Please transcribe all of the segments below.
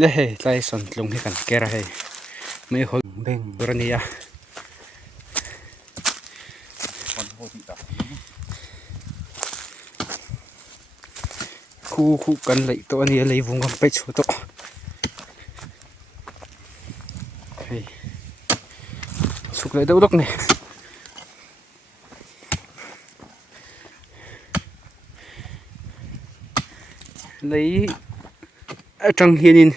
le he lai son tlung hi kan kera he mai hol beng burania khu khu kan lei to ani lei vung kam pe chu to hey suk le do dok ne lei atang hianin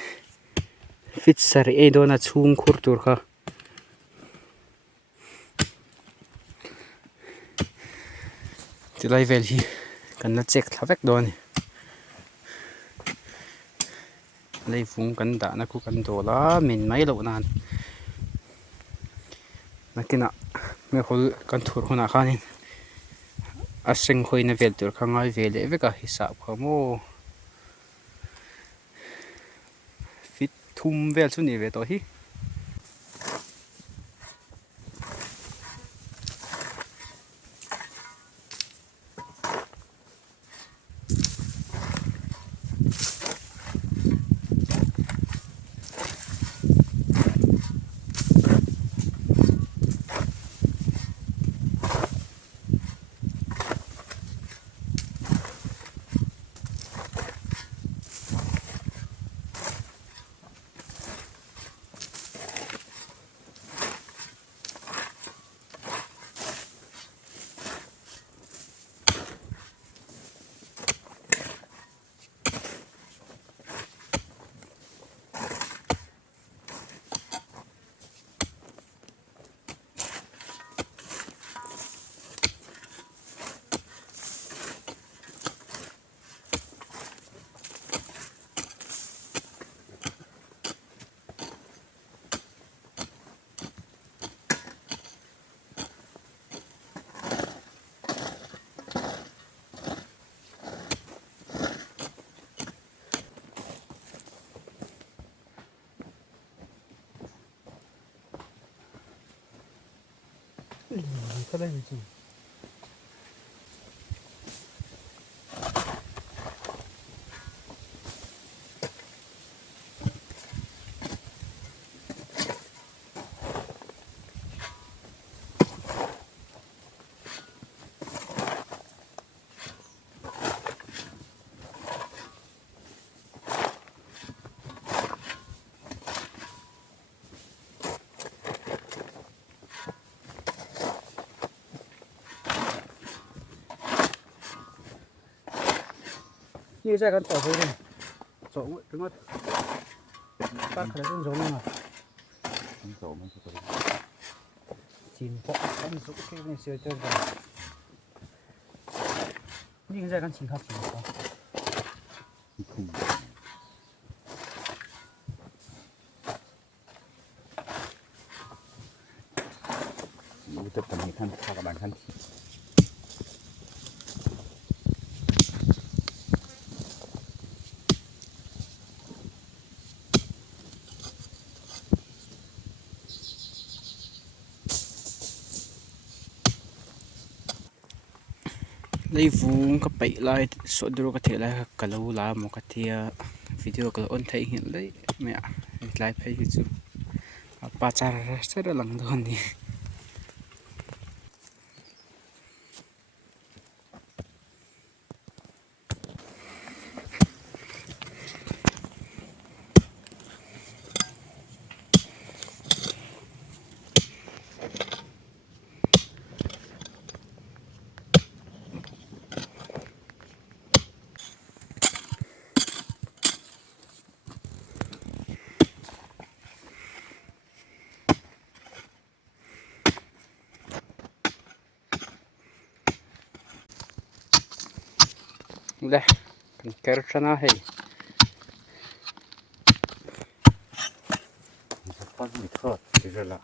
fit sari e dona chung khur tur kha tilai vel hi kan na check thavek do ni lei vung kan da na khu kan dola min mai lo nan nakina me hol kan thur hona khanin aseng khoina vel tur khangai vele veka hisab khamo fit thum vel chu ni ve to hi cái đây gì như ra con tỏi thôi này trộn đúng không ta khởi lên giống này chìm vọ con số cái này sửa cho vào như ra con chìm học chìm không tập tầm hình thân các bạn thân lei vung ka pei lai so duro ka the lai ka lo la mo ka thia video ka on thai hin lei me lai phai hi chu pa char ra lang don ni le kan ker chana hei pas mit khot tijela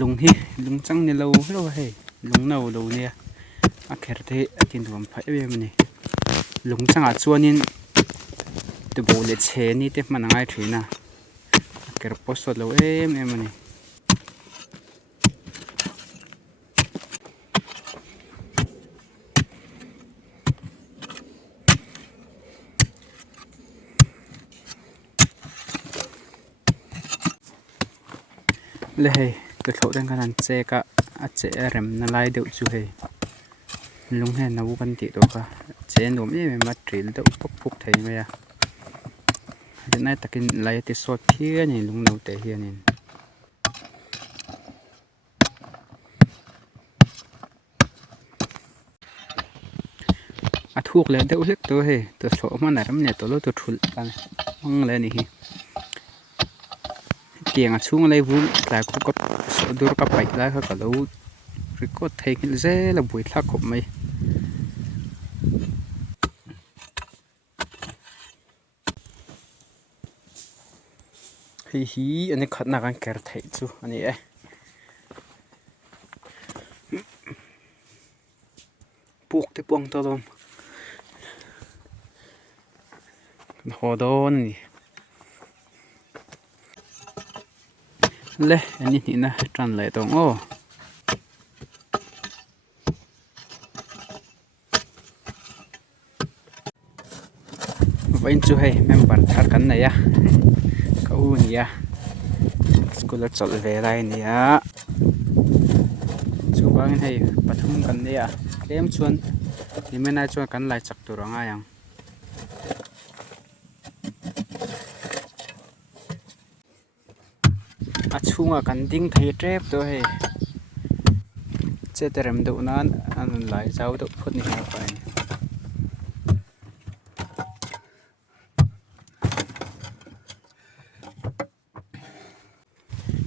lung hi lung chang ni lo lo hei lung nau lo ne a kher the akin rum phai ve mani lung changa chuanin tu bo le che ni te manangai thina cái post sốt lâu em này lê cái thổ đang cần chế cả chế rem nó lại đều chú hề lúng hè nấu văn tiệt đâu cả chế nấu mấy mà chỉ đậu phúc thấy mày à hiện nay ta kinh lại thì sốt kia này lúng nấu tệ hiền này thuốc lên đậu hết tôi hề tôi số mà nãy mình tôi lôi tôi thul ăn lên này kiềng xuống lấy vun lại cũng có số đôi các bạch lại hơi cả lâu rồi có thấy cái dễ là buổi thác của mày hi anh ấy khát nào ăn kẹt thấy chú anh ấy buộc thì buông tao luôn hồ đô này lê anh ấy nè tràn lại tông ô vậy chú hay em bạn thắt cắn này à câu này à school chọn về đây nè chú bác hay bắt hung cắn này à em chuan thì mấy nay chuan cắn lại chặt tụi nó ngay à chung à cắn đinh thấy trép tôi hay chơi tram đậu nó ăn lại rau đậu phun này hết rồi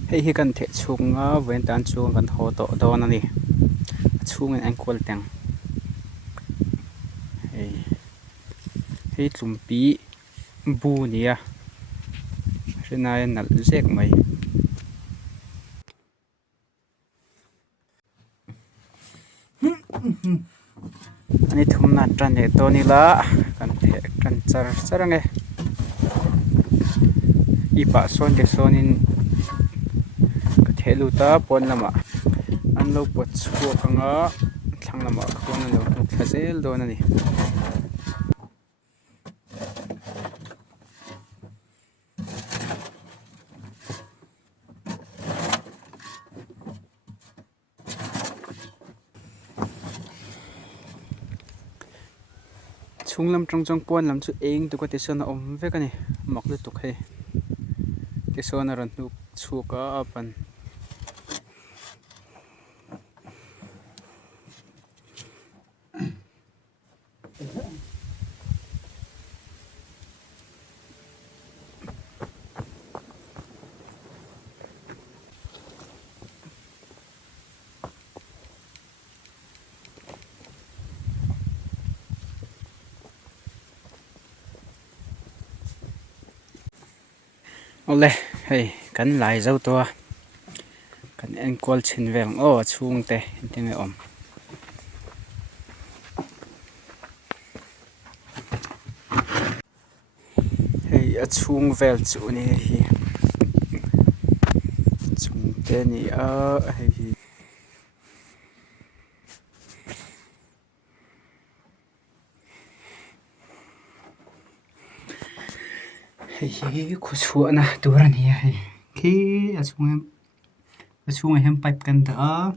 hay cần thể chung á với tan chung cần hồ tổ đó nè chung anh quên tiếng hay chuẩn bị bu nè cái này nặn rét mày anh ấy thùng nát tràn để to này là cần thể tràn char char nghe ipa son để sonin cái thể lu ta pon lama anh lâu bớt xua khăng á thằng lama không anh lâu lúc phá zel đó này chung lâm trong pon làm chút eng tụi có thể sơn ôm với cái này mọc liên tục hay cái sơn là rắn chua có upon ole hey kan lại dâu to kan en qual chin veng o chung te ting om hey a chung vel chu ni hi chung te ni a hey hey khu chua na turan hi hey khi a chung em pipe kan da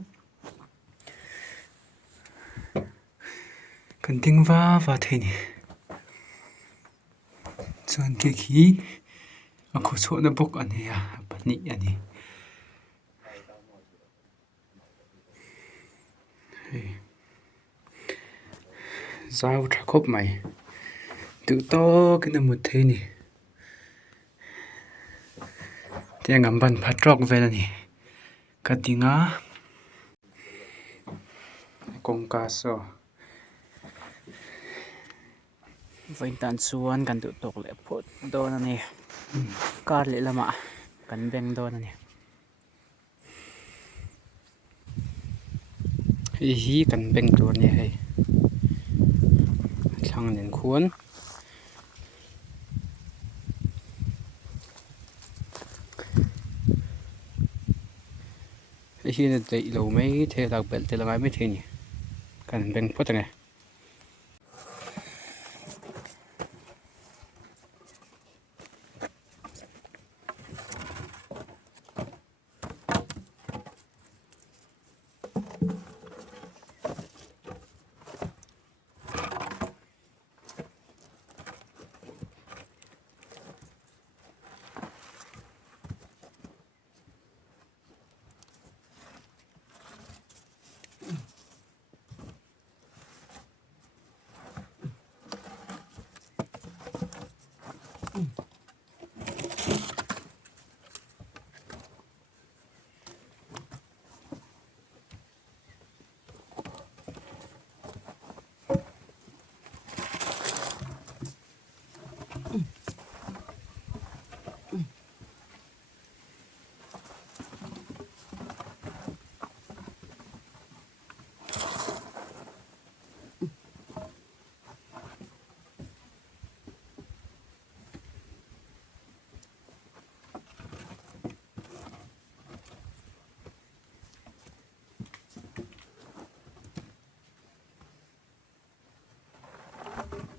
kan ting va thế này chuan ke khi a khu chua na bok an hi a pani ani hey zau tha khop mai tự to cái một thế này tiếng ngắm bàn phát trọc về là này cái tiếng á công ca so vậy tan suan cần tự tộc lệ phốt đó là này card lệ là mạ cần bèn đó là này hi cần bèn đó này hay thằng nên khuôn hi là dậy lâu mấy thế là bẹt thế là ngay mấy thế nhỉ cần bên phốt này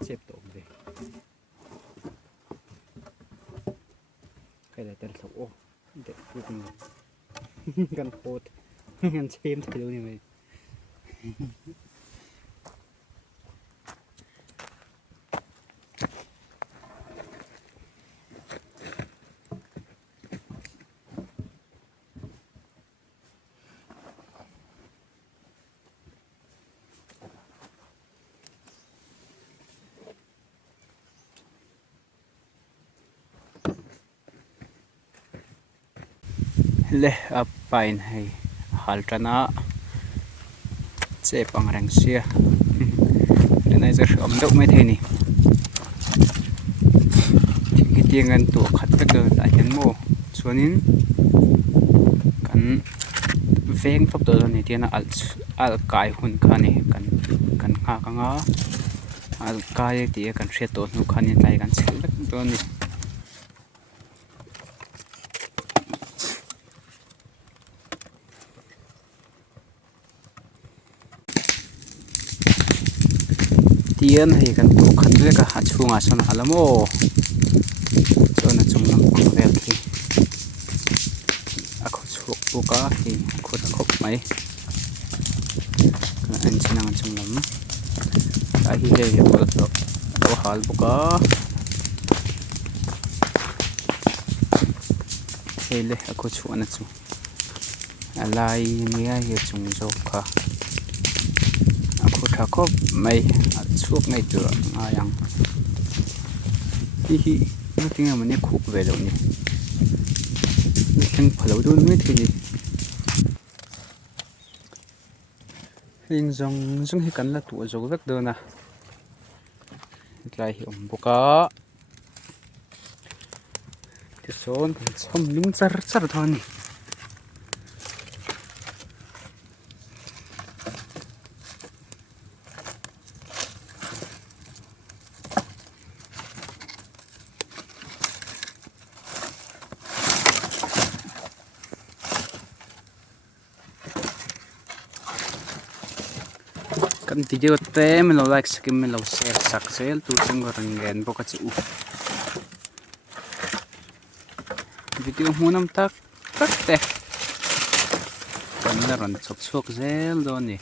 xếp tổ về cái này tên là ô để cuối cùng gần cột gần xem thì đâu này le apain hay haltrana che pangrang sia le nai za shom deuh mai the ni ki tiang an tu khat tak la hian mo chuanin kan veng thop to ni tiana al kai hun kha ni kan nga ka nga al kai ti kan hriat to nu khan ni lai kan chhel dak to ni tian hay kan tu khat ve ka ha chunga san halamo chona chunglam vel thi akho chuk tu ka hi khut khop mai kan an chinang chunglam ta hi he to hal buka hele akho chu ana chu alai nia ye chung jo kha akho tha khop mai chuộc ngay từ yang hi nó tiếng là mình khúc về rồi nhỉ mình phải lâu đôi mới thì hình dòng dòng hi cắn là tụ dấu vết đơn à lại hiểu bộ cá thì số xong lúng char char thôi nhỉ kan video te mình like skim mình share sak sel tu chung ron gen boka chu video munam tak tak te kan la ron chok chok zel do ni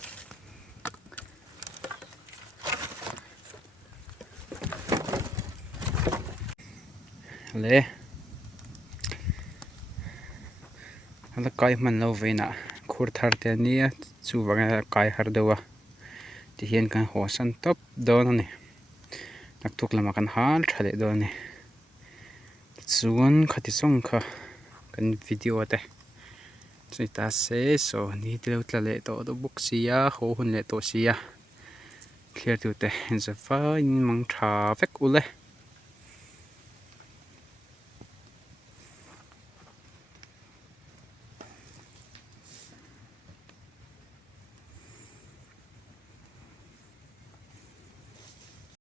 le ala kai man lo veina khur thar te ni chu wanga kai har dewa thì hiện kan ho san top do nó này nak tuk lama kan hal thale do ni chuan khati song kha kan video te chui ta se so ni telo tla le to do book sia ho hun le to sia clear tu te in za fa in mang tha vek ule